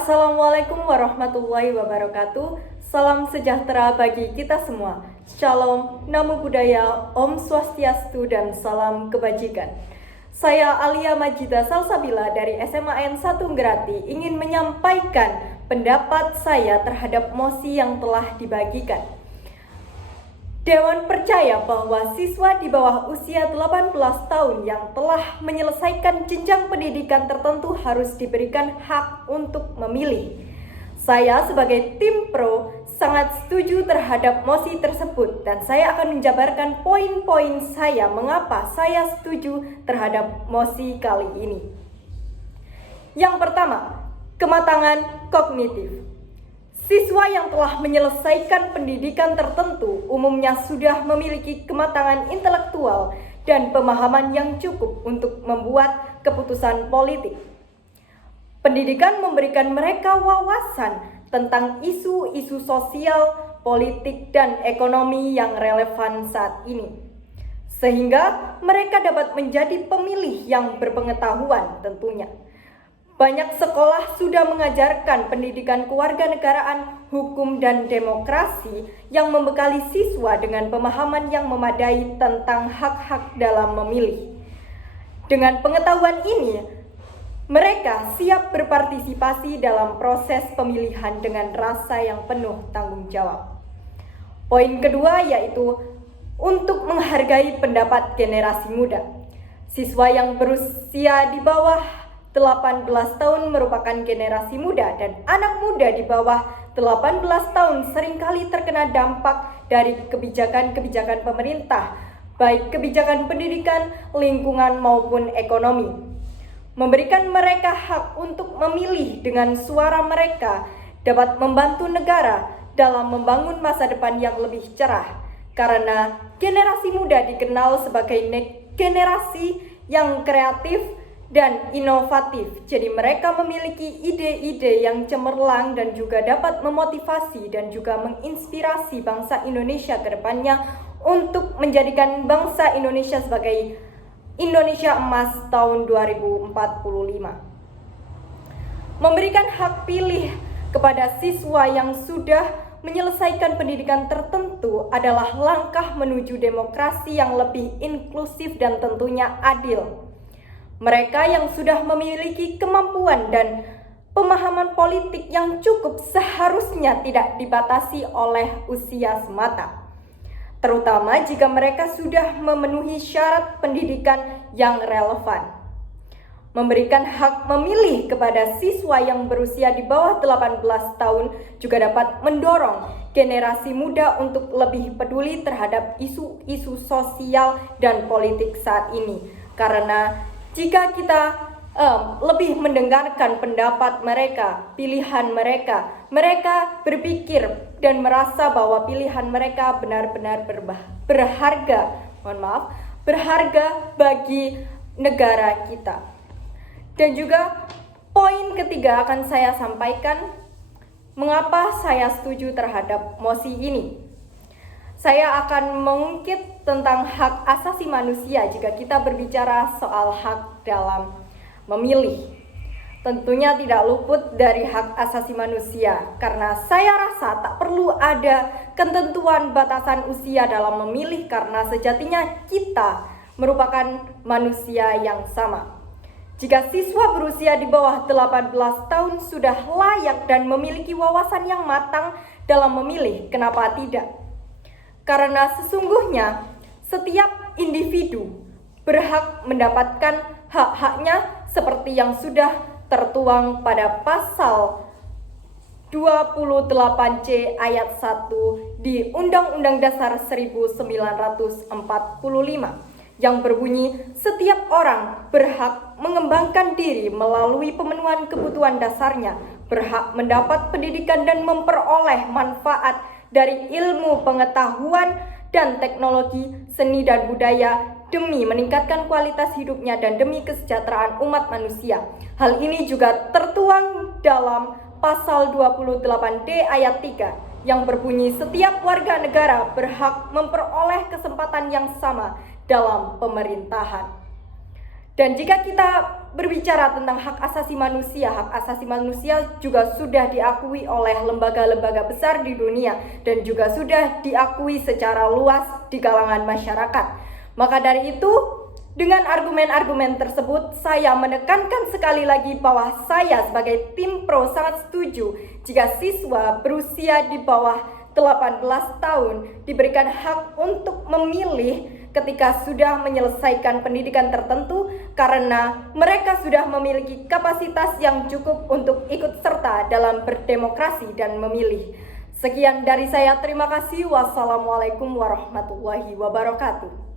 Assalamualaikum warahmatullahi wabarakatuh. Salam sejahtera bagi kita semua. Shalom, Namo Buddhaya, Om Swastiastu, dan salam kebajikan. Saya Alia Majida Salsabila dari SMAN 1 Grati ingin menyampaikan pendapat saya terhadap mosi yang telah dibagikan. Dewan percaya bahwa siswa di bawah usia 18 tahun yang telah menyelesaikan jenjang pendidikan tertentu harus diberikan hak untuk memilih. Saya sebagai tim pro sangat setuju terhadap mosi tersebut dan saya akan menjabarkan poin-poin saya mengapa saya setuju terhadap mosi kali ini. Yang pertama, kematangan kognitif. Siswa yang telah menyelesaikan pendidikan tertentu umumnya sudah memiliki kematangan intelektual dan pemahaman yang cukup untuk membuat keputusan politik. Pendidikan memberikan mereka wawasan tentang isu-isu sosial, politik, dan ekonomi yang relevan saat ini, sehingga mereka dapat menjadi pemilih yang berpengetahuan tentunya. Banyak sekolah sudah mengajarkan pendidikan kewarganegaraan, hukum, dan demokrasi yang membekali siswa dengan pemahaman yang memadai tentang hak-hak dalam memilih. Dengan pengetahuan ini, mereka siap berpartisipasi dalam proses pemilihan dengan rasa yang penuh tanggung jawab. Poin kedua yaitu untuk menghargai pendapat generasi muda. Siswa yang berusia di bawah 18 tahun merupakan generasi muda dan anak muda di bawah 18 tahun seringkali terkena dampak dari kebijakan-kebijakan pemerintah, baik kebijakan pendidikan, lingkungan maupun ekonomi. Memberikan mereka hak untuk memilih dengan suara mereka dapat membantu negara dalam membangun masa depan yang lebih cerah, karena generasi muda dikenal sebagai generasi yang kreatif dan inovatif. Jadi mereka memiliki ide-ide yang cemerlang dan juga dapat memotivasi dan juga menginspirasi bangsa Indonesia ke depannya untuk menjadikan bangsa Indonesia sebagai Indonesia Emas tahun 2045. Memberikan hak pilih kepada siswa yang sudah menyelesaikan pendidikan tertentu adalah langkah menuju demokrasi yang lebih inklusif dan tentunya adil. Mereka yang sudah memiliki kemampuan dan pemahaman politik yang cukup seharusnya tidak dibatasi oleh usia semata, terutama jika mereka sudah memenuhi syarat pendidikan yang relevan. Memberikan hak memilih kepada siswa yang berusia di bawah 18 tahun juga dapat mendorong generasi muda untuk lebih peduli terhadap isu-isu sosial dan politik saat ini, karena jika kita lebih mendengarkan pendapat mereka, pilihan mereka, mereka berpikir dan merasa bahwa pilihan mereka benar-benar berharga bagi negara kita. Dan juga poin ketiga akan saya sampaikan mengapa saya setuju terhadap mosi ini. Saya akan mengungkit tentang hak asasi manusia jika kita berbicara soal hak dalam memilih. Tentunya tidak luput dari hak asasi manusia, karena saya rasa tak perlu ada ketentuan batasan usia dalam memilih karena sejatinya kita merupakan manusia yang sama. Jika siswa berusia di bawah 18 tahun sudah layak dan memiliki wawasan yang matang dalam memilih, kenapa tidak? Karena sesungguhnya setiap individu berhak mendapatkan hak-haknya seperti yang sudah tertuang pada pasal 28C ayat 1 di Undang-Undang Dasar 1945 yang berbunyi setiap orang berhak mengembangkan diri melalui pemenuhan kebutuhan dasarnya, berhak mendapat pendidikan dan memperoleh manfaat dari ilmu pengetahuan dan teknologi, seni dan budaya demi meningkatkan kualitas hidupnya dan demi kesejahteraan umat manusia. Hal ini juga tertuang dalam pasal 28D ayat 3 yang berbunyi setiap warga negara berhak memperoleh kesempatan yang sama dalam pemerintahan. Dan jika kita berbicara tentang hak asasi manusia juga sudah diakui oleh lembaga-lembaga besar di dunia dan juga sudah diakui secara luas di kalangan masyarakat. Maka dari itu, dengan argumen-argumen tersebut, saya menekankan sekali lagi bahwa saya sebagai tim pro sangat setuju jika siswa berusia di bawah 18 tahun diberikan hak untuk memilih ketika sudah menyelesaikan pendidikan tertentu karena mereka sudah memiliki kapasitas yang cukup untuk ikut serta dalam berdemokrasi dan memilih. Sekian dari saya, terima kasih. Wassalamualaikum warahmatullahi wabarakatuh.